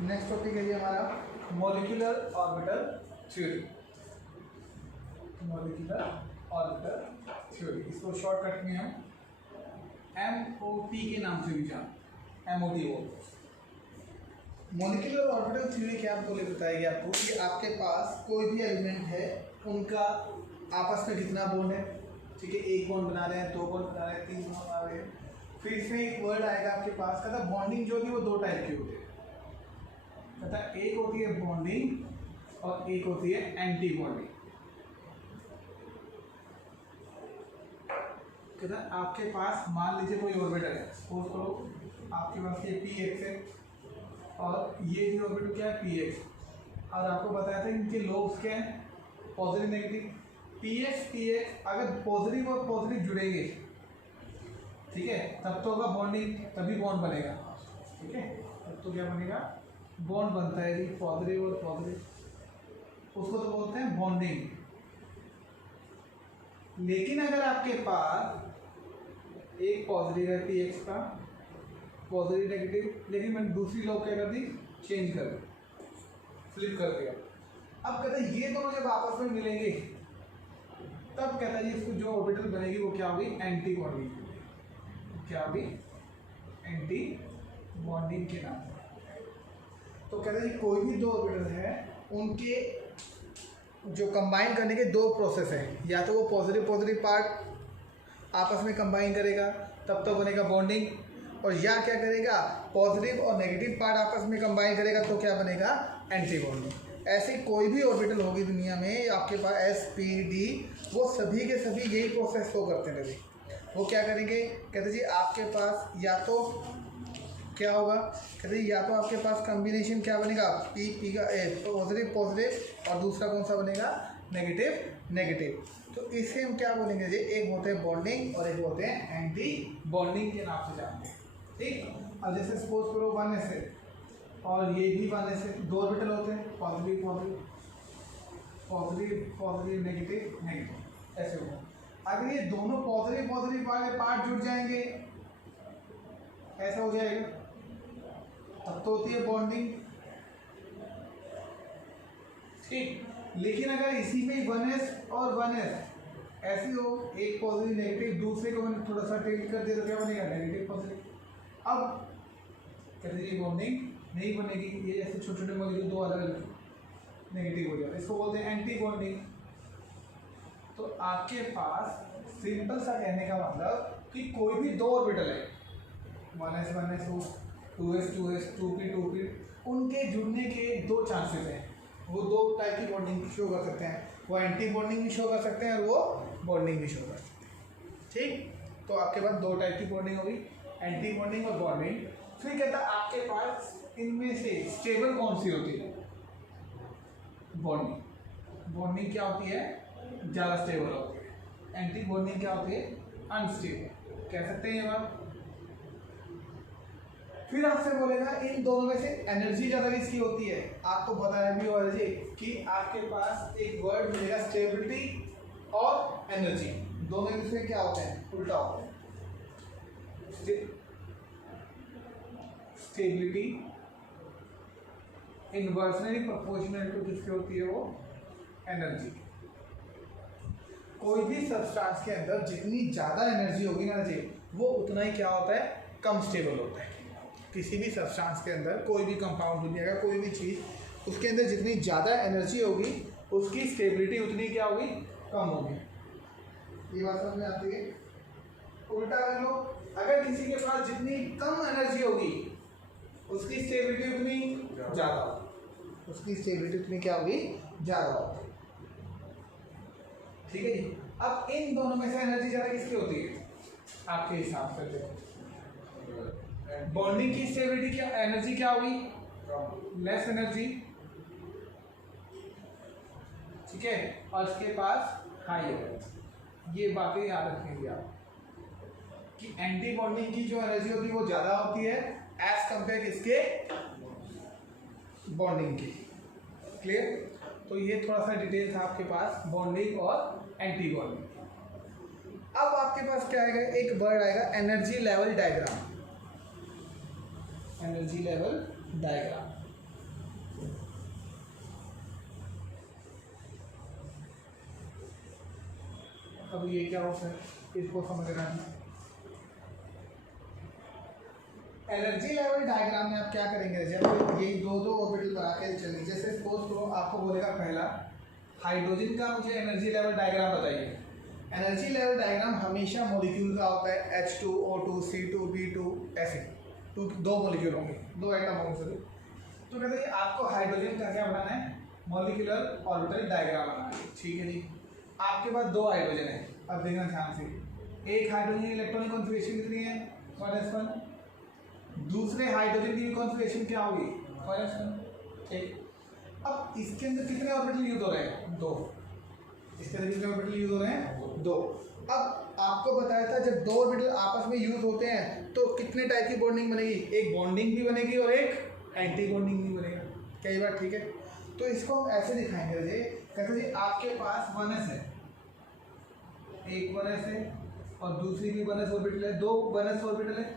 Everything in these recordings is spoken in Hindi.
नेक्स्ट टॉपिक है ये हमारा molecular orbital theory. Molecular orbital theory, इसको शॉर्टकट में हम MOT के नाम से भी जानते हैं। MOT मॉलिक्यूलर ऑर्बिटल थ्योरी क्या आपको बताएगी आपको कि आपके पास कोई भी एलिमेंट है, उनका आपस में कितना बॉन्ड है। ठीक है, एक बॉन्ड बना रहे हैं, दो बॉन्ड बना रहे हैं, तीन बॉन्ड बना रहे हैं। फिर इसमें एक वर्ड आएगा आपके पास, कहता बॉन्डिंग जो होती है वो दो टाइप की होती है। कहता एक होती है बॉन्डिंग और एक होती है एंटी बॉन्डिंग। कहता आपके पास मान लीजिए कोई ऑर्बिटल है, सपोज करो आपके पास ये px है और ये भी ऑर्बिटल क्या है px, और आपको बताया था इनके लोब्स क्या है, पॉजिटिव नेगेटिव। px अगर पॉजिटिव और पॉजिटिव जुड़ेंगे, ठीक है, तब तो होगा बॉन्डिंग, तभी बॉन्ड बनेगा। ठीक है, तब तो क्या बनेगा, बॉन्ड बनता है जी, पॉजिटिव और पॉजिटिव, उसको तो बोलते हैं बॉन्डिंग। लेकिन अगर आपके पास एक पॉजिटिव है px का, पॉजिटिव नेगेटिव, लेकिन मैंने दूसरी लॉ क्या कर दी, चेंज कर दी, फ्लिप कर दिया। अब कहते हैं ये दोनों जब आपस में मिलेंगे तब कहता है जी इसको जो ऑर्बिटल बनेगी वो क्या होगी, एंटी बॉन्डिंग। क्या होगी, एंटी बॉन्डिंग के नाम से। तो कहते हैं जी कोई भी दो ऑर्बिटल है, उनके जो कंबाइन करने के दो प्रोसेस हैं, या तो वो पॉजिटिव पॉजिटिव पार्ट आपस में कंबाइन करेगा तब तो बनेगा बॉन्डिंग, और या क्या करेगा, पॉजिटिव और नेगेटिव पार्ट आपस में कंबाइन करेगा तो क्या बनेगा, एंटी बॉन्डिंग। ऐसी कोई भी ऑर्बिटल होगी दुनिया में आपके पास s p d, वो सभी के सभी यही प्रोसेस को करते हैं। वो क्या करेंगे, कहते जी आपके पास या तो क्या होगा, कहते हैं या तो आपके पास कॉम्बिनेशन क्या बनेगा, p का पॉजिटिव पॉजिटिव और दूसरा कौन सा बनेगा, नेगेटिव नेगेटिव। तो इसे हम क्या बोलेंगे जी, एक होते हैं बॉन्डिंग और एक होते हैं एंटी बॉन्डिंग के नाम से जानते हैं। ठीक, अब जैसे सपोज करो 1s है और ये भी 1s है, दो ऑर्बिटल होते हैं, positive positive positive positive negative negative, ऐसे होगा। अगर ये दोनों पॉजिटिव पॉजिटिव वाले पार्ट जुड़ जाएंगे, ऐसा हो जाएगा, तब तो होती है बॉन्डिंग। ठीक, लेकिन अगर इसी में 1s और 1s ऐसी हो, एक पॉजिटिव नेगेटिव, दूसरे को मैंने थोड़ा सा टिल्ट कर दिया तो क्या बनेगा, नेगेटिव पॉजिटिव। अब कहते हैं बॉन्डिंग नहीं बनेगी, ये ऐसे छोटे छोटे मॉलिक्यूल दो अलग अलग नेगेटिव हो जाए, इसको बोलते हैं एंटी बॉन्डिंग। तो आपके पास सिंपल सा कहने का मतलब कि कोई भी दो ऑर्बिटल है, 1s 1s हो, 2s 2s 2p 2p, उनके जुड़ने के दो चांसेस हैं। वो दो टाइप की बॉन्डिंग शो कर सकते हैं, वो एंटी बॉन्डिंग भी शो कर सकते हैं और वो बॉन्डिंग भी शो कर सकते हैं। ठीक, तो आपके पास दो टाइप की बॉन्डिंग होगी, एंटी बॉन्डिंग और बॉन्डिंग। फिर कहता है आपके पास इनमें से स्टेबल कौन सी होती है, बॉन्डिंग। बॉन्डिंग क्या होती है, ज़्यादा स्टेबल होती है। एंटी बॉन्डिंग क्या होती है, अनस्टेबल। कह सकते हैं ये बात। फिर आपसे बोलेगा इन दोनों में से एनर्जी ज़्यादा किसकी होती है। आपको बताया भी होगा जी कि आपके पास एक वर्ड मिलेगा स्टेबिलिटी और एनर्जी, दोनों में क्या होते हैं, उल्टा होते हैं। स्टेबिलिटी इनवर्सली प्रोपोर्शनल टू किसकी होती है, वो एनर्जी। कोई भी सब्सटेंस के अंदर जितनी ज़्यादा एनर्जी होगी ना जी, वो उतना ही क्या होता है, कम स्टेबल होता है। किसी भी सब्सटेंस के अंदर कोई भी कंपाउंड हो जाएगा, कोई भी चीज़, उसके अंदर जितनी ज़्यादा एनर्जी होगी उसकी स्टेबिलिटी उतनी क्या होगी, कम होगी। ये बात समझ में आती है। उल्टा कर लो, अगर किसी के पास जितनी कम एनर्जी होगी उसकी स्टेबिलिटी उतनी ज़्यादा होगी, उसकी स्टेबिलिटी उतनी क्या होगी, ज़्यादा होगी। ठीक है जी। अब इन दोनों में से एनर्जी ज़्यादा किसकी होती है आपके हिसाब से, देखो बॉन्डिंग की स्टेबिलिटी क्या, एनर्जी क्या होगी, लेस एनर्जी। ठीक है, और इसके पास हाई एनर्जी। ये बातें याद रखेंगे आप कि एंटी बॉन्डिंग की जो एनर्जी होती है वो ज़्यादा होती है एज कंपेयर इसके बॉन्डिंग की। क्लियर। तो ये थोड़ा सा डिटेल था आपके पास बॉन्डिंग और एंटी बॉन्डिंग। अब आपके पास क्या आएगा, एक वर्ड आएगा energy level diagram. Energy level diagram. अब ये क्या होता है इसको समझना है। एनर्जी लेवल डायग्राम में आप क्या करेंगे, जब ये दो दो ऑर्बिटल बना के चलेंगे, जैसे सपोज करो आपको बोलेगा पहला हाइड्रोजन का मुझे एनर्जी लेवल डायग्राम बताइए। एनर्जी लेवल डायग्राम हमेशा मॉलिक्यूल का होता है, H2 O2 C2 B2 ऐसे दो मॉलिक्यूल होंगे, दो एटम होंगे। तो कहते हैं आपको हाइड्रोजन का क्या बनाना है, मॉलिक्यूलर ऑर्बिटल डायग्राम बनाना है। ठीक है जी, आपके पास दो हाइड्रोजन है, अब देखना ध्यान से। एक हाइड्रोजन की इलेक्ट्रॉनिक कॉन्फ़िगरेशन कितनी है 1s1, दूसरे हाइड्रोजन की कॉन्फ़िगरेशन क्या होगी 1s1। ठीक, अब इसके अंदर कितने ऑर्बिटल यूज हो रहे हैं, दो। इसके अंदर कितने ऑर्बिटल यूज हो रहे हैं, दो। अब आपको बताया था जब दो ऑर्बिटल आपस में यूज होते हैं तो कितने टाइप की बॉन्डिंग बनेगी, एक बॉन्डिंग भी बनेगी और एक एंटी बॉन्डिंग भी बनेगा। कई बार ठीक है, तो इसको हम ऐसे दिखाएंगे, जी कहते जी आपके पास 1s है, एक 1s है और दूसरी भी 1s ऑर्बिटल है, दो 1s ऑर्बिटल है।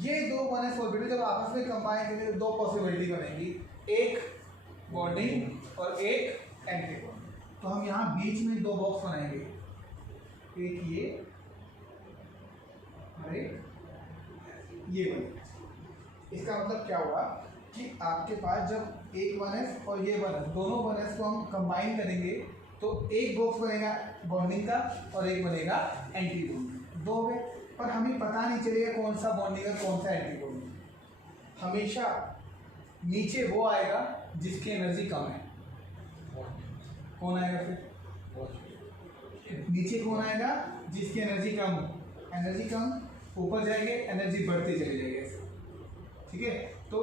ये दो 1s ऑर्बिटल जब आपस में कंबाइन करेंगे दो पॉसिबिलिटी बनेगी, एक बॉन्डिंग और एक एंटी बॉन्डिंग। तो हम यहाँ बीच में दो बॉक्स बनाएंगे, एक ये और एक ये बनेगा। इसका मतलब क्या हुआ कि आपके पास जब एक 1s और ये 1s दोनों 1s को हम कंबाइन करेंगे तो एक बॉक्स बनेगा बॉन्डिंग का और एक बनेगा एंटी बॉन्डिंग, दो में। पर हमें पता नहीं चलेगा कौन सा बॉन्डिंग है कौन सा एंटी बॉन्डिंग। हमेशा नीचे वो आएगा जिसकी एनर्जी कम है। कौन आएगा फिर, नीचे कौन आएगा जिसकी एनर्जी कम, एनर्जी कम, ऊपर जाएंगे एनर्जी बढ़ती चली जाएगी। ठीक है, तो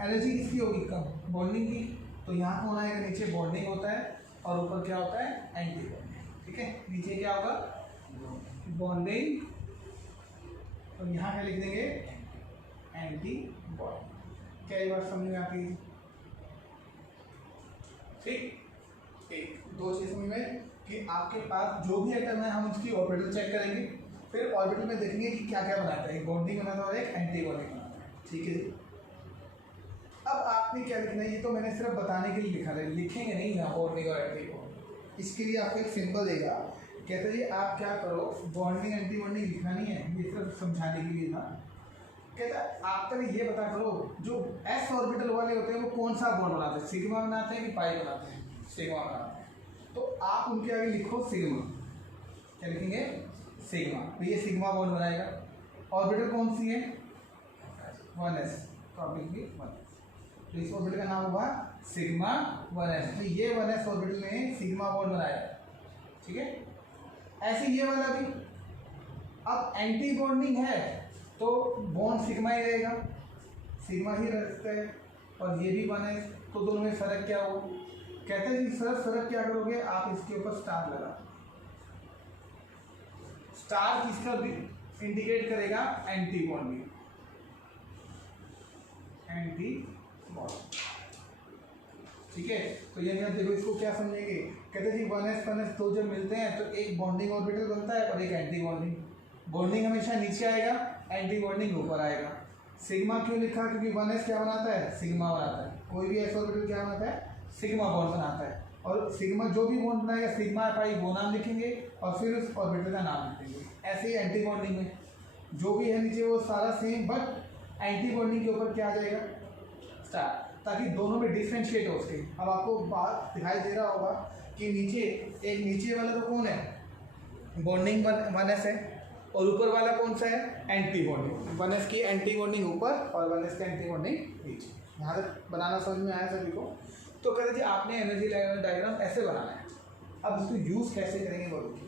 एनर्जी किसकी होगी कम, बॉन्डिंग की। तो यहाँ कौन आएगा, नीचे बॉन्डिंग होता है और ऊपर क्या होता है एंटी बॉन्डिंग। ठीक है, नीचे क्या होगा बॉन्डिंग और यहाँ क्या लिख देंगे एंटी बॉन्डिंग। क्या ये बात समझ में आती है, ठीक। एक दो चीज समझ में कि आपके पास जो भी एटम है हम उसकी ऑर्बिटल चेक करेंगे, फिर ऑर्बिटल में देखेंगे कि क्या क्या बनाता है, एक बॉन्डिंग बनाता है और एक एंटी बॉन्डिंग बनाता है। ठीक है, अब आपने क्या लिखना है, ये तो मैंने सिर्फ बताने के लिए लिखा है, लिखेंगे नहीं यहाँ बॉन्डिंग और एंटी बॉन्डिंग। इसके लिए आपको एक सिंबल देगा, कहते हैं आप क्या करो बॉन्डिंग एंटी बॉन्डिंग लिखना नहीं है, ये सिर्फ समझाने के लिए था। कहता है आप पहले ये बता करो जो एस ऑर्बिटल वाले होते हैं वो कौन सा बॉन्ड बनाते हैं, सिग्मा बनाते हैं कि पाई बनाते हैं, सिग्मा बनाते हैं। तो आप उनके आगे लिखो सिग्मा, क्या लिखेंगे सिग्मा, तो ये सिग्मा बॉन्ड बनाएगा। ऑर्बिटल कौन सी है 1s, तो आप लिखिए 1s, तो इस ऑर्बिटल का नाम होगा सिग्मा 1s। तो ये 1s ऑर्बिटल ने सिग्मा बॉन्ड बनाया। ठीक है, ऐसे ये वाला भी, अब एंटी बॉन्डिंग है तो बॉन्ड सिग्मा ही रहेगा, सिग्मा ही रहता है, और ये भी 1s, तो दोनों में फर्क क्या होगा। कहते हैं कि सर फर्क क्या करोगे, आप इसके ऊपर स्टार लगा, स्टार किसका इंडिकेट करेगा एंटी बॉन्डिंग, एंटी बॉन्ड। ठीक है, तो ये हम देखो इसको क्या समझेंगे, कहते हैं जी 1s 1s दो जब मिलते हैं तो एक बॉन्डिंग ऑर्बिटल बनता है और एक एंटी बॉन्डिंग। बॉन्डिंग हमेशा नीचे आएगा, एंटी बॉन्डिंग ऊपर आएगा। सिग्मा क्यों लिखा, क्योंकि 1s क्या बनाता है सिग्मा बनाता है, कोई भी एस ऑर्बिटल क्या बनाता है सिग्मा बॉन्ड बनाता है, और सिग्मा जो भी बॉन्ड बनाएगा सिग्मा पाई वो नाम लिखेंगे और फिर उस ऑर्बिटल का नाम लिखेंगे। ऐसे ही एंटी बॉन्डिंग में जो भी है नीचे वो सारा सेम, बट एंटी बॉन्डिंग के ऊपर क्या आ जाएगा स्टार, ताकि दोनों में डिफ्रेंशिएट हो सके। अब आपको बात दिखाई दे रहा होगा कि नीचे एक नीचे वाला तो कौन है बॉन्डिंग 1s है और ऊपर वाला कौन सा है एंटी बॉन्डिंग। 1s की एंटी बॉन्डिंग ऊपर और 1s की एंटी बॉन्डिंग नीचे। यहाँ तक बनाना समझ में आया सभी को। तो कहते जी आपने एनर्जी लेवल डायग्राम ऐसे बनाना है। अब इसको यूज़ कैसे करेंगे बोलो,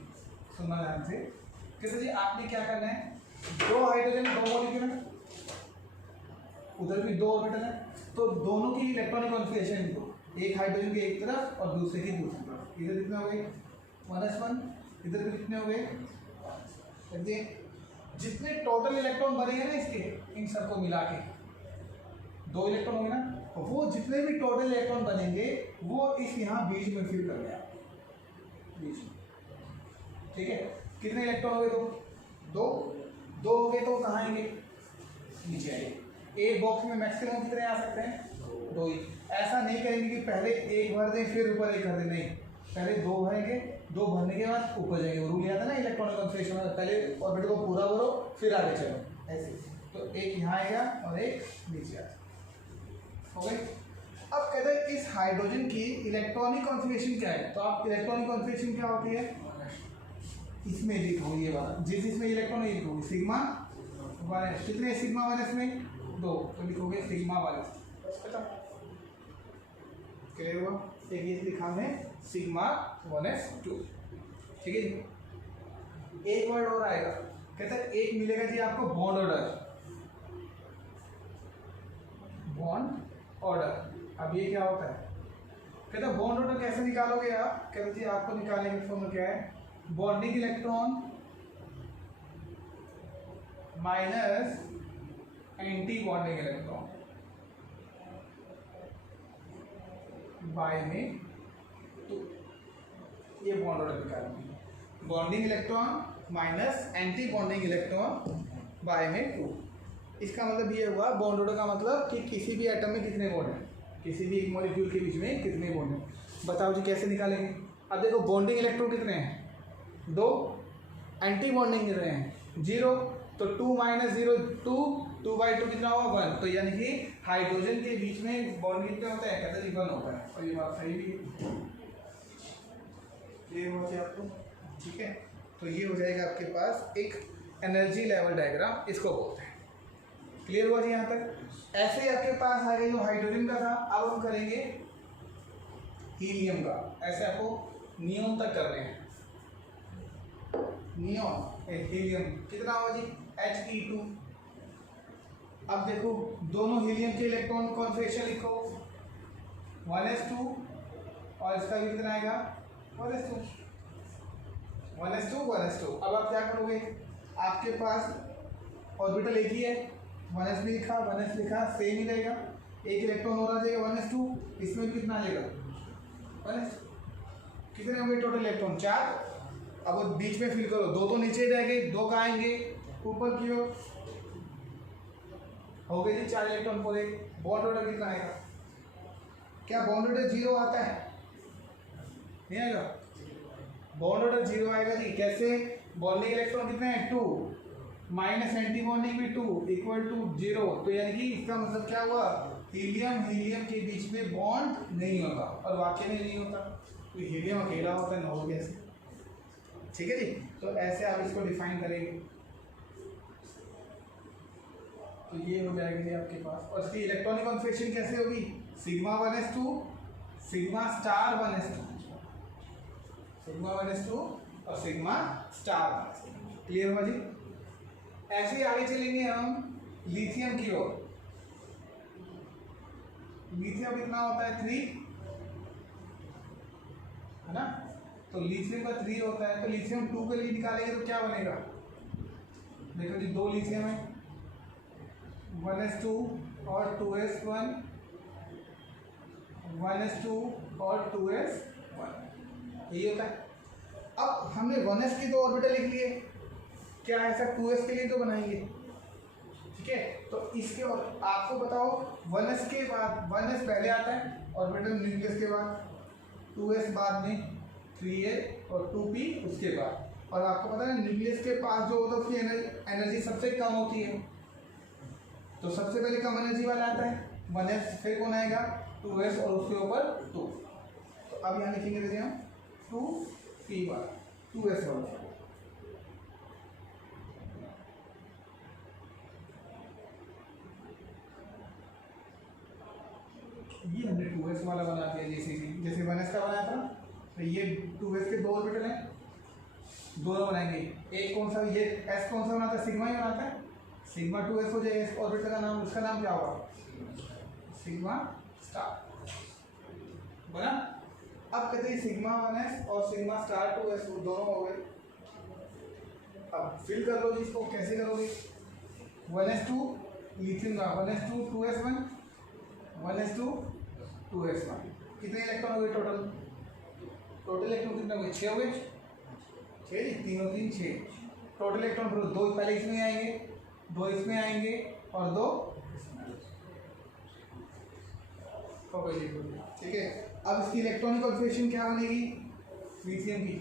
सुनना ध्यान से। कहते जी आपने क्या करना है, दो हाइड्रोजन दो मॉलिक्यूल है, उधर भी दो ऑर्बिटल है, तो दोनों की इलेक्ट्रॉनिक कॉन्फ़िगरेशन दो, एक हाइड्रोजन की एक तरफ और दूसरे की दूसरी तरफ। इधर कितने हो गए 1s1, इधर भी कितने हो गए, जितने टोटल इलेक्ट्रॉन बनेंगे ना इसके, इन सबको मिला के 2 इलेक्ट्रॉन होंगे ना, वो जितने भी टोटल इलेक्ट्रॉन बनेंगे वो इस यहाँ बीच में फिल कर गया, बीच में। ठीक है, कितने इलेक्ट्रॉन हो गए, दो हो गए, तो कहाँ आएंगे नीचे आएंगे। एक बॉक्स में मैक्सिमम कितने आ सकते हैं 2 ही। ऐसा नहीं करेंगे कि पहले एक भर दें फिर ऊपर एक कर दें, नहीं, पहले 2 भरेंगे, 2 भरने के बाद ऊपर जाएंगे। वो रूल याद है ना इलेक्ट्रॉनिक कॉन्फ़िगरेशन में, पहले ऑर्बिटल को पूरा भरो फिर आगे चलो ऐसे। तो एक यहाँ आएगा और एक नीचे आएगा, हो गई। अब कहते हैं इस हाइड्रोजन की इलेक्ट्रॉनिक कॉन्फ़िगरेशन क्या है। तो आप इलेक्ट्रॉनिक कॉन्फ़िगरेशन क्या होती है इसमें लिखो, ये वाला जिसमें इलेक्ट्रॉन लिखोगे सिग्मा 1s। कितने सिग्मा 1s में 2, तो लिखोगे सिग्मा 1s। क्लियर हुआ। एक ये लिखा है सिग्मा 1s2, ठीक है जी। एक वर्ड और आएगा, कहता है एक मिलेगा जी आपको बॉन्ड ऑर्डर, बॉन्ड ऑर्डर। अब ये क्या होता है, कहता है बॉन्ड ऑर्डर कैसे निकालोगे आप। कहते जी आपको निकालने की फॉर्मूला क्या है, bonding electron minus anti bonding electron by में 2। ये बॉन्ड ऑर्डर निकालेंगे, bonding electron minus anti bonding electron by में 2। इसका मतलब ये हुआ बॉन्ड ऑर्डर का मतलब कि किसी भी एटम में कितने बॉन्ड हैं, किसी भी एक मॉलिक्यूल के बीच में कितने बॉन्ड हैं। बताओ जी कैसे निकालेंगे। अब देखो बॉन्डिंग इलेक्ट्रॉन कितने हैं 2, एंटी बॉन्डिंग कितने हैं 0, तो 2 - 0 2, 2/2 कितना होगा 1। तो यानी कि हाइड्रोजन के बीच में बॉन्ड कितने होते हैं, कहते हैं 1 होता है। और ये बात सही भी है, ये हो जाए आपको, ठीक है। तो ये हो जाएगा आपके पास एक एनर्जी लेवल डायग्राम, इसको बोलते हैं। क्लियर हुआ जी यहाँ तक। ऐसे ही आपके पास आ गया जो हाइड्रोजन का था। अब हम करेंगे हीलियम का। ऐसे आपको नियोन तक करने हैं, नियोन हीलियम कितना होगा जी He2। अब देखो दोनों हीलियम के इलेक्ट्रॉन कॉन्फ़िगरेशन लिखो 1s2 और इसका भी कितना आएगा 1s2, 1s2 1s2। अब आप क्या करोगे, आपके पास ऑर्बिटल एक ही है, 1s भी लिखा 1s लिखा सेम ही रहेगा। एक इलेक्ट्रॉन और आ जाएगा 1s2, इसमें कितना आ जाएगा 1s। कितने होंगे टोटल इलेक्ट्रॉन 4। अब बीच में फिल करो, 2 तो नीचे रह गए, 2 कहाँ आएंगे ऊपर की ओर, हो गए जी 4 इलेक्ट्रॉन पूरे। बॉन्ड ऑर्डर कितना आएगा, क्या बॉन्ड ऑर्डर 0 आता है, नहीं आएगा। बॉन्ड ऑर्डर 0 आएगा जी। कैसे, बॉन्डिंग इलेक्ट्रॉन कितने हैं 2, माइनस एंटी बॉन्डिंग भी 2 = 0। तो यानी कि इसका मतलब क्या हुआ, हीलियम हीलियम के बीच में बॉन्ड नहीं होता, और वाकई में नहीं होता। तो हीलियम अकेला होता है नॉर्मल गैस, ठीक है जी। तो ऐसे आप इसको डिफाइन करेंगे, तो ये हो जाएगा जी आपके पास। और इसकी इलेक्ट्रॉनिक कॉन्फ़िगरेशन कैसे होगी, sigma 1s2 sigma star 1s2, sigma 1s2 और सिग्मा स्टार 1s2। क्लियर हुआ जी। ऐसे ही आगे चलेंगे हम लिथियम की ओर। लिथियम कितना होता है 3, है ना। तो लिथियम का 3 होता है, तो लिथियम 2 के लिए निकालेंगे तो क्या बनेगा, देखो जी 2 लिथियम है 1s2 और 2s1, 1s2 और 2s1, यही होता है। अब हमने 1s की 2 ऑर्बिटल लिख लिए, क्या ऐसा 2s के लिए तो बनाएंगे, ठीक है। तो इसके और आपको बताओ 1s के बाद 1s पहले आता है ऑर्बिटल न्यूक्लियस के बाद, 2s बाद में, 3a और 2p उसके बाद। और आपको पता है न्यूक्लियस के पास जो होता है उसकी एनर्जी सबसे कम होती है, तो सबसे पहले कम एनर्जी वाला आता है 1s, फिर कौन आएगा 2s और उसके ऊपर 2। तो अब यहाँ लिखेंगे देखिए हम 2p वाला 2s वाला। ये हमने 2s वाला बना दिया, जैसे 1s का बनाया था। तो ये 2s के 2 ऑर्बिटल हैं, दोनों बनाएंगे। एक कौन सा, ये s कौन सा बनाता है, सिग्मा ही बनाता है, सिग्मा 2s हो जाएगा इस ऑर्बिटल का नाम। उसका नाम क्या होगा, सिग्मा स्टार बना। अब कहते हैं सिग्मा 1s और सिग्मा स्टार 2s दोनों हो गए। अब फिल कर लो जी इसको, कैसे करोगे, 1s2 लिथियम का 1s2 2s1, 1s2 2s1, कितने इलेक्ट्रॉन हो गए टोटल, टोटल इलेक्ट्रॉन कितने हो गए 6 हो गए, 6 जी, 3 और 3 6। टोटल इलेक्ट्रॉन फिर 2 पहले इसमें आएंगे, 2 इसमें आएंगे और 2 हो गए, ठीक है। अब इसकी इलेक्ट्रॉनिक कॉन्फ़िगरेशन क्या बनेगी, लिथियम की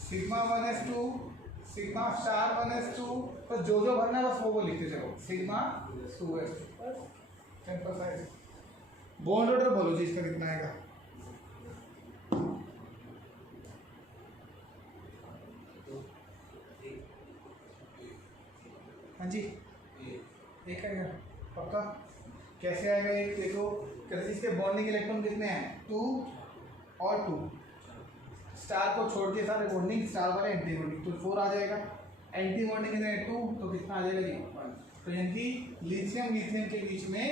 sigma 1s2 sigma star 1s2, तो जो भरना है बस वो लिखते चलो, sigma 2s2 emphasise. Bond order बोलो जी, इसका कितना आएगा? हाँ जी एक आएगा पक्का। कैसे आएगा? एक देखो, इसके बॉन्डिंग इलेक्ट्रॉन कितने हैं? 2 और 2, स्टार को छोड़ के सारे बॉन्डिंग, स्टार वाले एंटी बॉन्डिंग, तो 4 आ जाएगा। एंटी बॉन्डिंग कितने? 2, तो कितना आ जाएगा जी? 1। तो यानी कि लिथियम लिथियम के बीच में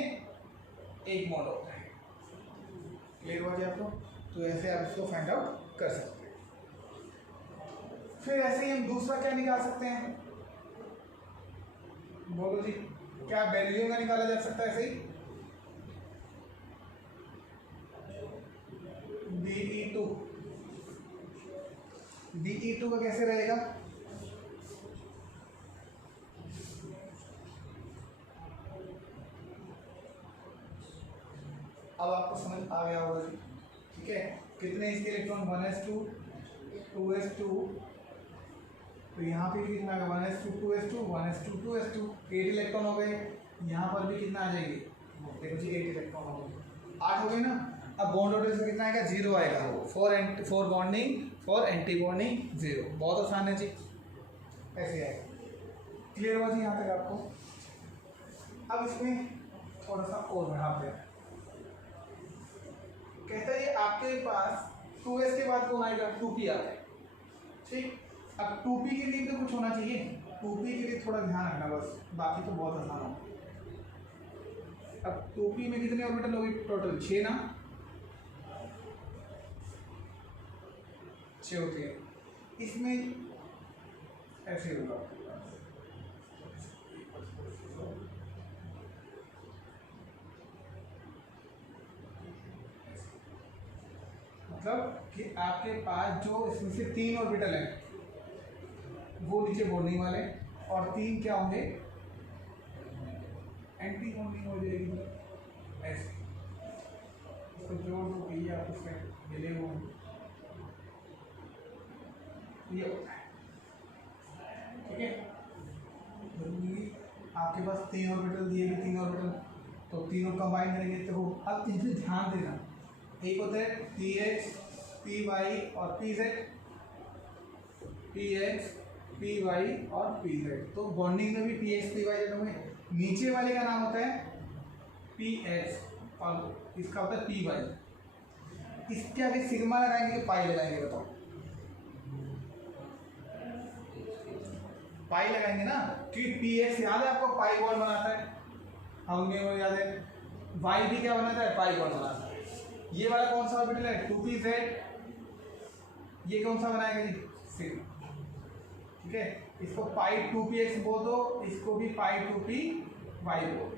एक बॉन्ड होता है। क्लियर हो गया आपको? तो ऐसे आप इसको फाइंड आउट कर सकते हैं। फिर ऐसे ही हम दूसरा क्या निकाल सकते हैं? बोलो जी, क्या बेरिलियम का निकाला जा सकता है ऐसे ही? Be2 Be2 का कैसे रहेगा? अब आपको समझ आ गया होगा जी, ठीक है। कितने इसके इलेक्ट्रॉन? 1s2 2s2, तो यहाँ पे भी कितना? 1s2 2s2 1s2 2s2, 8 electron हो गए। यहाँ पर भी कितना आ जाएंगे? देखो जी 8 इलेक्ट्रॉन हो गए, 8 हो गए ना। अब बॉन्ड ऑर्डर से कितना आएगा? 0 आएगा। 4 बॉन्डिंग 4 एंटी बॉन्डिंग 0, बहुत आसान है जी, ऐसे आएगा। क्लियर हुआ जी यहाँ तक आपको? अब इसमें थोड़ा सा और बढ़ाते हैं। कहता है आपके पास 2s के बाद कौन आएगा? 2p आता है, ठीक। अब 2p के लिए तो कुछ होना चाहिए, 2p के लिए थोड़ा ध्यान रखना बस, बाकी तो बहुत आसान हो। अब 2p में कितने ऑर्बिटल हो गए टोटल? 6 ना, 6 होते हैं। इसमें ऐसे होगा, मतलब कि आपके पास जो इसमें से 3 ऑर्बिटल हैं वो नीचे बॉन्डिंग वाले, और 3 क्या होंगे? एंटी बॉन्डिंग हो जाएगी ऐसे। तो जोड़ दो कि आप उसमें मिले हुए ये होता है, ठीक है। आपके पास 3 ऑर्बिटल दिए भी, 3 ऑर्बिटल, तो तीनों कंबाइन करेंगे तो अब इनसे ध्यान देना, एक होता है px py और pz, px py और pz। तो बॉन्डिंग में भी px py होंगे। नीचे वाले का नाम होता है px और इसका होता है py। इसके आगे सिग्मा लगाएंगे कि पाई लगाएंगे? बताओ, पाई लगाएंगे ना, क्योंकि px याद है आपको, पाई बॉन्ड बनाता है, हमें याद है। y भी क्या बनाता है? पाई बॉन्ड बनाता है। ये वाला कौन सा ऑर्बिटल है? 2pz, ये कौन सा बनाएगा जी? सिग्मा, ठीक है। इसको पाई 2px बोल दो, इसको भी पाई 2py बोल दो।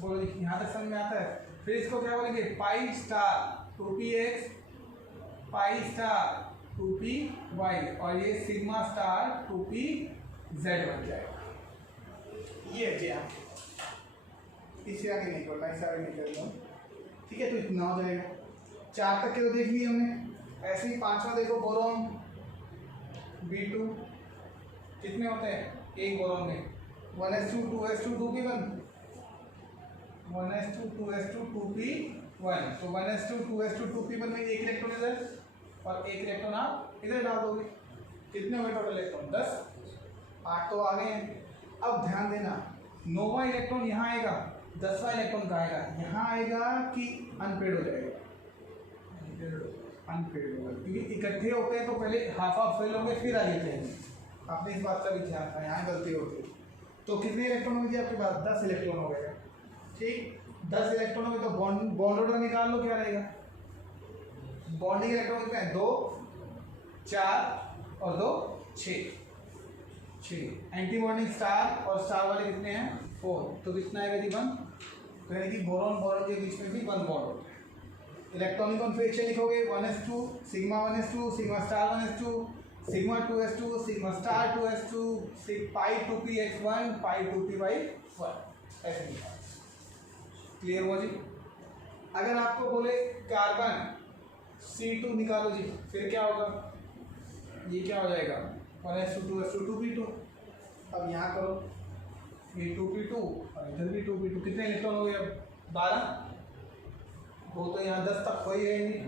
बोलो जी यहाँ तक समझ में आता है? फिर इसको क्या बोलेंगे? Pi star 2px, pi star 2py, और ये सिग्मा स्टार 2pz बन जाएगा। ये है जी यहाँ, इससे आगे नहीं करना, इससे आगे नहीं करना, ठीक है। तो इतना हो जाएगा। 4 तक के तो देख लिए हमने। ऐसे ही 5वां देखो, बोरॉन B2 कितने होते हैं? एक बोरॉन में 1s2 2s2 2p1, 1s2 2s2 2p1, तो 1s2 2s2 2p1 में एक इलेक्ट्रॉन इधर और एक इलेक्ट्रॉन आप इधर डाल दोगे। कितने हुए टोटल इलेक्ट्रॉन? 10, 8 तो आ गए हैं। अब ध्यान देना, 9वां इलेक्ट्रॉन यहाँ आएगा, 10वां इलेक्ट्रॉन कहाँ आएगा? यहाँ आएगा कि अनपेड हो जाएगा? अनपेड होगा, क्योंकि इकट्ठे होते हैं तो पहले हाफ हाफ फिल होंगे फिर आ जाते हैं। आपने इस बात का भी ध्यान रखना, यहाँ गलती होती है। तो कितने इलेक्ट्रॉन होंगे आपके पास? 10 इलेक्ट्रॉन हो गए, ठीक। 10 इलेक्ट्रॉन होंगे तो बॉन्ड ऑर्डर निकाल लो, क्या रहेगा? बॉन्डिंग इलेक्ट्रॉन कितने हैं? 2 4 और 2 6। एंटी बॉन्डिंग स्टार और स्टार वाले कितने हैं? 4, तो कितना आएगा जी? 1। तो यानी कि बोरॉन बोरॉन के बीच में भी 1 बॉन्ड होता है। इलेक्ट्रॉनिक कॉन्फ़िगरेशन लिखोगे 1s2 sigma 1s2 sigma star 1s2 sigma 2s2 sigma star 2s2 पाई 2px1 पाई 2py1, ऐसे लिखा। क्लियर हुआ जी? अगर आपको बोले कार्बन C2 निकालो जी, फिर क्या होगा, ये क्या हो जाएगा 1s2 2p2। अब यहाँ करो, ये 2p2 और इधर भी 2p2, कितने इलेक्ट्रॉन हो गए अब 12। वो तो यहाँ 10 तक कोई है नहीं।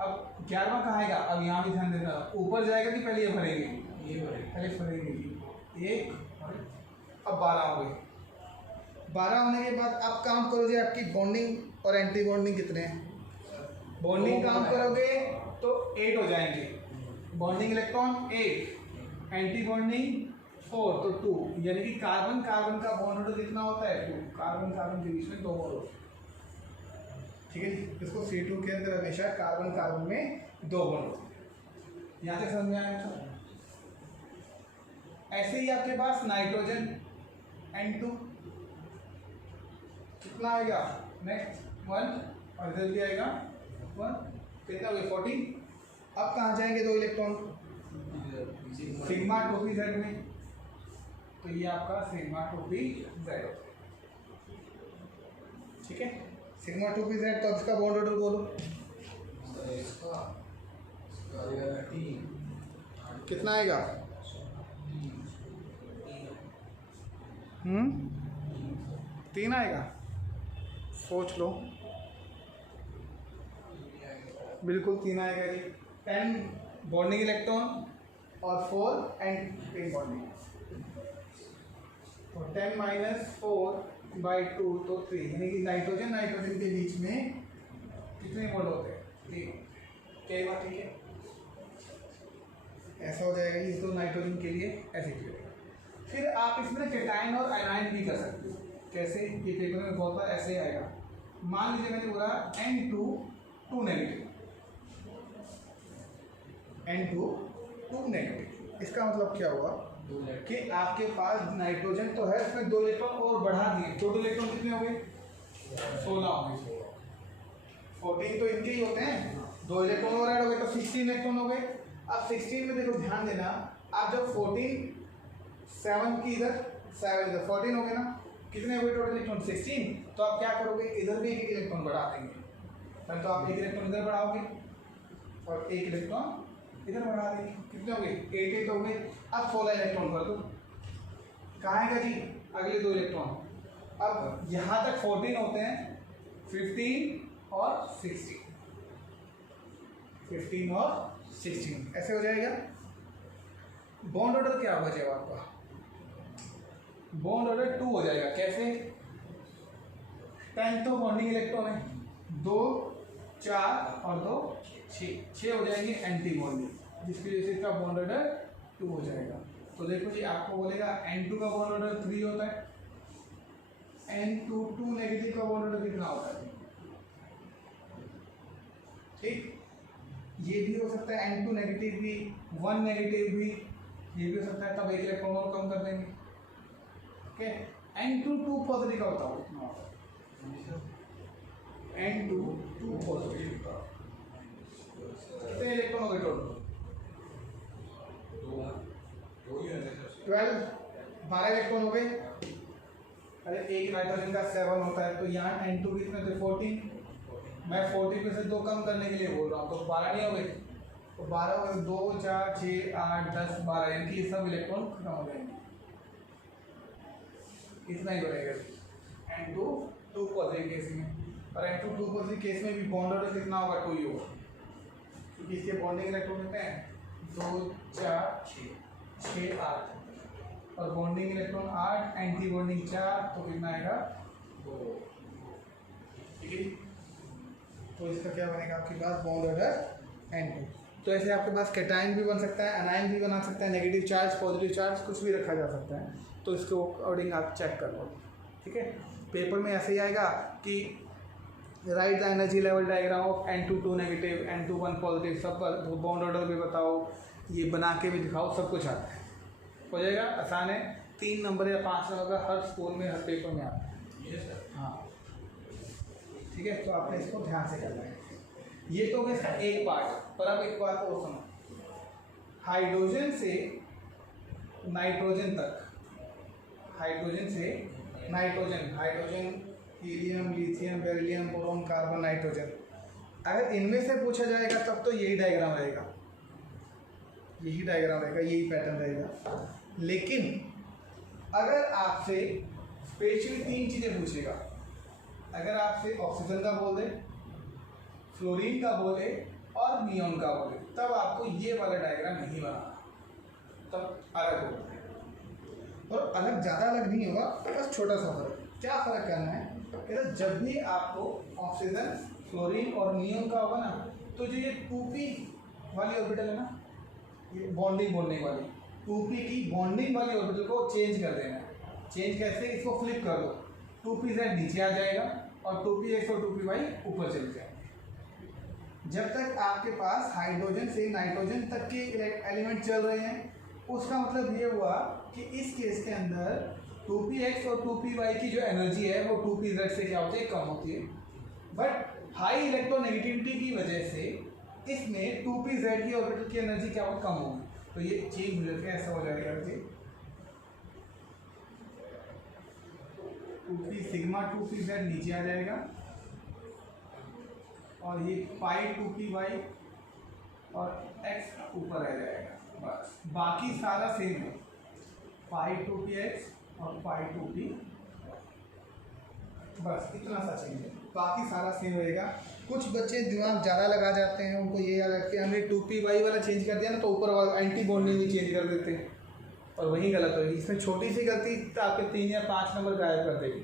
अब 11वां कहाँ आएगा, अब यहाँ भी ध्यान देना, ऊपर जाएगा कि पहले ये भरेंगे, ये भरेंगे, पहले भरेंगे एक, अब 12 हो गए। 12 होने के बाद अब काउंट करो जी आपकी बॉन्डिंग और एंटी बॉन्डिंग कितने हैं। बॉन्डिंग काउंट करोगे तो 8 हो जाएंगे, बॉन्डिंग इलेक्ट्रॉन 8, एंटी बॉन्डिंग 4 तो 2, यानी कि कार्बन कार्बन का बॉन्ड ऑर्डर कितना होता है 2, कार्बन कार्बन के बीच में 2 बॉन्ड होते हैं। ठीक है जी, इसको C2 के अंदर हमेशा कार्बन कार्बन में 2 बॉन्ड होते हैं। यहाँ तक समझ में आया था। ऐसे ही आपके पास नाइट्रोजन N2 कितना आएगा, नेक्स्ट 1 और इधर भी आएगा 1, कितना हो गया 14। अब कहाँ जाएंगे 2 इलेक्ट्रॉन, सिग्मा 2pz में, तो ये आपका सिग्मा 2pz। ठीक है, सिग्मा 2pz। तो इसका बॉन्ड ऑर्डर बोलो, कितना आएगा, 3 आएगा, सोच लो, बिल्कुल 3 आएगा जी। 10 बॉन्डिंग इलेक्ट्रॉन और 4 एंटी बॉन्डिंग, तो 10 - 4/2 तो 3, यानी कि नाइट्रोजन नाइट्रोजन के बीच में कितने बॉन्ड होते हैं, 3। क्या बात ठीक है, ऐसा हो जाएगा ये तो नाइट्रोजन के लिए ऐसे किया। फिर आप इसमें कैटायन और आयनाइन भी कर सकते हो। कैसे, ये पेपर में बहुत बार ऐसे ही आएगा। मान लीजिए मैंने बोला N2 2 नेगेटिव, N2 2 नेगेटिव, इसका मतलब क्या हुआ कि आपके पास नाइट्रोजन तो है, उसमें 2 इलेक्ट्रॉन और बढ़ा दिए, टोटल इलेक्ट्रॉन कितने हो गए 16 हो गए। 14 तो इनके ही होते हैं, 2 इलेक्ट्रॉन और ऐड हो गए तो 16 इलेक्ट्रॉन हो गए। अब 16 में देखो ध्यान देना, आप जब 14 7 की इधर 7 इधर 14 हो गए ना, कितने हुए टोटल इलेक्ट्रॉन 16। तो आप क्या करोगे, इधर भी एक इलेक्ट्रॉन बढ़ा देंगे, पहले तो आप एक इलेक्ट्रॉन इधर बढ़ाओगे और एक इलेक्ट्रॉन इधर बढ़ा देंगे, कितने हो गए 8 हो गए। अब 16 इलेक्ट्रॉन कर दो, कहाँ आएगा जी अगले 2 इलेक्ट्रॉन। अब यहाँ तक 14 होते हैं, 15 और 16, 15 और 16 ऐसे हो जाएगा। बॉन्ड ऑर्डर क्या होगा जब आपका, बॉन्ड ऑर्डर 2 हो जाएगा। कैसे, 10 तो बॉन्डिंग इलेक्ट्रॉन है, 2 4 और 2 6 हो जाएंगे एंटी बॉन्डिंग, जिसकी वजह से इसका बॉन्ड ऑर्डर 2 हो जाएगा। तो देखो जी आपको बोलेगा N2 का बॉन्ड ऑर्डर 3 होता है, N2 2 नेगेटिव का बॉन्ड ऑर्डर कितना होता है, ठीक। ये भी हो सकता है N2 नेगेटिव भी, 1 नेगेटिव भी, ये भी हो सकता है, तब एक इलेक्ट्रॉन और कम कर देंगे। ओके, N2 2 पॉजिटिव का बताओ कितना होता है, N2 2 पॉजिटिव का कितने इलेक्ट्रॉन हो गए टोटल 12, 12 इलेक्ट्रॉन हो गए। अरे एक नाइट्रोजन का 7 होता है, तो यहाँ N2 कितने थे 14, मैं 14 में से 2 कम करने के लिए बोल रहा हूँ, तो 12 नहीं हो गए, तो 12 हो गए, 2 4 6 8 10 12, यानी कि ये सब इलेक्ट्रॉन खत्म हो जाएंगे, इतना ही बनेगा N2 2 पॉजिटिव केस में। और N2 2 पॉजिटिव केस में भी बॉन्ड ऑर्डर कितना होगा 2 ही होगा, क्योंकि इसके बॉन्डिंग इलेक्ट्रॉन कितने हैं 2 4 6 8, और बॉन्डिंग इलेक्ट्रॉन 8, एंटी बॉन्डिंग 4, तो कितना आएगा 2। ठीक है, तो इसका क्या बनेगा आपके पास बॉन्ड ऑर्डर N2। तो ऐसे आपके पास कैटायन भी बन सकता है, अनायन भी बना सकता है, नेगेटिव चार्ज पॉजिटिव चार्ज कुछ भी रखा जा सकता है, तो इसके अकॉर्डिंग आप चेक कर लो। ठीक है, पेपर में ऐसे ही आएगा कि right the energy level diagram of N2 2 negative, N2 1 positive, सब पर बॉन्ड ऑर्डर भी बताओ, ये बना के भी दिखाओ, सब कुछ आता है, हो जाएगा, आसान है। 3 नंबर या 5 नंबर का हर स्कूल में हर पेपर में आता है। हाँ ठीक है, तो आपने इसको ध्यान से करना है। ये तो इसका एक पार्ट, पर अब एक बात और सुनो, हाइड्रोजन से नाइट्रोजन तक, हाइड्रोजन से nitrogen, hydrogen helium, lithium, beryllium, boron, carbon, nitrogen. अगर इनमें से पूछा जाएगा तब तो यही डायग्राम रहेगा, यही डायग्राम रहेगा, यही पैटर्न रहेगा। लेकिन अगर आपसे स्पेशली 3 चीज़ें पूछेगा, अगर आपसे ऑक्सीजन का बोले, फ्लोरीन का बोले और नियोन का बोले, तब आपको ये वाला डायग्राम नहीं बनाना, तब अलग होगा। और अलग ज़्यादा अलग नहीं होगा, बस छोटा सा फर्क। क्या फ़र्क करना है कि जब भी आपको ऑक्सीजन, फ्लोरीन और नियोन का होगा ना, तो जो ये 2p वाली ऑर्बिटल है ना, ये बॉन्डिंग वाली 2p की बॉन्डिंग वाली ऑर्बिटल को चेंज कर देना है। चेंज कैसे? इसको फ्लिप कर दो, 2pz नीचे आ जाएगा और 2px और 2py ऊपर चले जाएंगे। जब तक आपके पास हाइड्रोजन से नाइट्रोजन तक के एलिमेंट चल रहे हैं, उसका मतलब ये हुआ कि इस केस के अंदर 2px और 2py की जो एनर्जी है वो 2pz से क्या होती है? कम होती है। बट हाई इलेक्ट्रोनेगेटिविटी की वजह से इसमें 2pz की ऑर्बिटल की एनर्जी क्या हो? कम होगी। तो ये चेंज हो जाएगा, ऐसा हो जाएगा कि 2p सिग्मा 2pz नीचे आ जाएगा और ये पाई 2py और x ऊपर आ जाएगा। बस बाकी सारा सेम है, पाई 2px और पाई 2p, बस इतना सा चेंज है, बाकी सारा सेम रहेगा। कुछ बच्चे दिमाग ज़्यादा लगा जाते हैं, उनको ये याद रखते हैं हमने 2py वाला चेंज कर दिया ना, तो ऊपर वाला एंटी बॉन्डिंग भी चेंज कर देते हैं, और वही गलत होगी। इसमें छोटी सी गलती तो आपके 3 या 5 नंबर गायब कर देगी।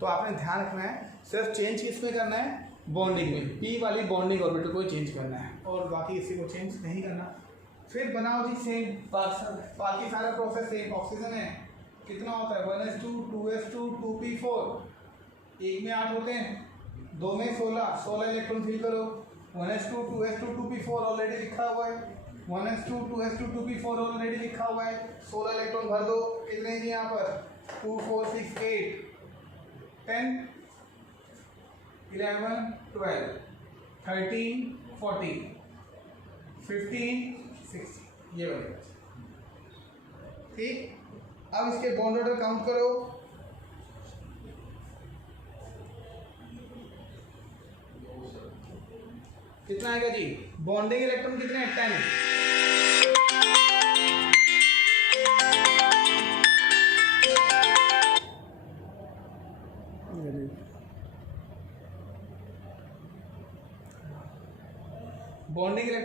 तो आपने ध्यान रखना है, सिर्फ चेंज किस में करना है? बॉन्डिंग में, पी वाली बॉन्डिंग ऑर्बिटल को चेंज करना है, और बाकी इसी को चेंज नहीं करना। फिर बनाओ जी सेम, बाकी सारा प्रोसेस सेम। ऑक्सीजन है, कितना होता है? 1s2 2s2 2p4, एक में 8 होते हैं, 2 में 16 इलेक्ट्रॉन फिल करो। 1s2 2s2 2p4 ऑलरेडी लिखा हुआ है, 1s2 2s2 2p4 ऑलरेडी लिखा हुआ है, 16 इलेक्ट्रॉन भर दो। कितने हैं यहाँ पर? 2 4 6 8 10 11 12 13 14 15 16, ये बनेगा। ठीक, अब इसके बॉन्ड ऑर्डर काउंट करो। कितना आएगा जी? बॉन्डिंग इलेक्ट्रॉन कितने हैं? 10। Bonding electron